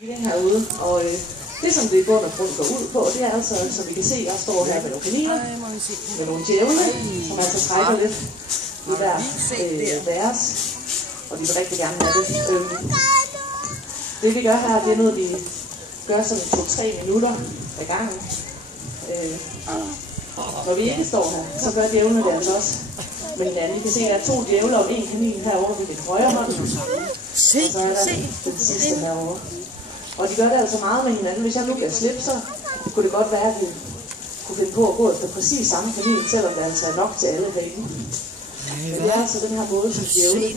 Herude, og det som det i bund og grund går ud på, det er altså, som vi kan se, jeg står her med nogle kaniner, med nogle djævle, som altså trækker lidt i hver deres, og de vil rigtig gerne have det. Det vi gør her, det er noget, vi gør sådan 2-3 minutter ad gangen. Når vi ikke står her, så gør djævlene det altså også med hinanden. I kan se, at der er 2 djævle og 1 kanin herovre ved min højre hånd, og så er der den sidste herovre. Og de gør det altså meget med hinanden. Hvis jeg nu kan slippe, så kunne det godt være, at vi kunne finde på at gå efter præcis samme kanin, selvom det altså er nok til alle derinde. Men det er altså den her måde, som djævle,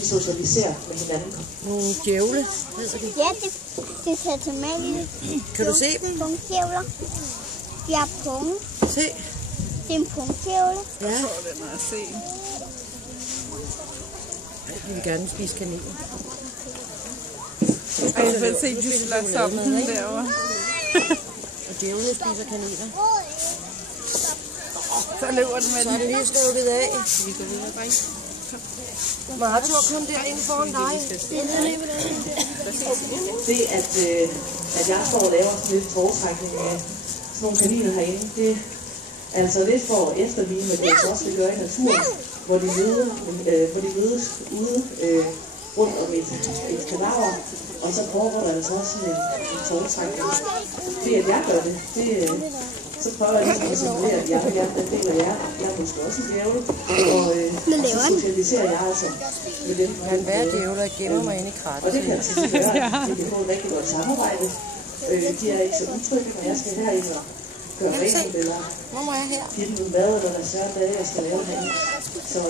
de socialiserer med hinanden. Nogle djævle? Ja, det ser til mig. Kan du se dem? Pungdjævler. De har punge. Se. Det er en pungdjævle. Ja. Jeg tror, den er sen. Jeg vil gerne spise kaniner. Ej, jeg vil se, at de slår sammen derovre. Og djævlene spiser kaniner. Så løber den med Så er det lige stukket af. Vi går videre, dreng. Arthur, kom derind foran dig. Det, at jeg står og laver sådan lidt foretrækning med sådan nogle kaniner herinde, det er altså lidt for efterligne, men det også vil gøre i naturen, hvor de mødes ude rundt om et kadaver, og så foregår der altså også sådan en foretrækning. Det, at jeg gør det så prøver jeg ligesom at simulere, at jeg er den del af jer. Jeg er måske også en djævle, og så socialiserer jeg altså med dem. Men hver djævle gemmer mig inde i krattet. Og det kan altså gøre, at vi kan få et rigtig godt samarbejde. De er ikke så utrygge, når jeg skal herind og gøre rent, eller give dem mad, eller hvad sørger, hvad jeg skal lave herinde. Så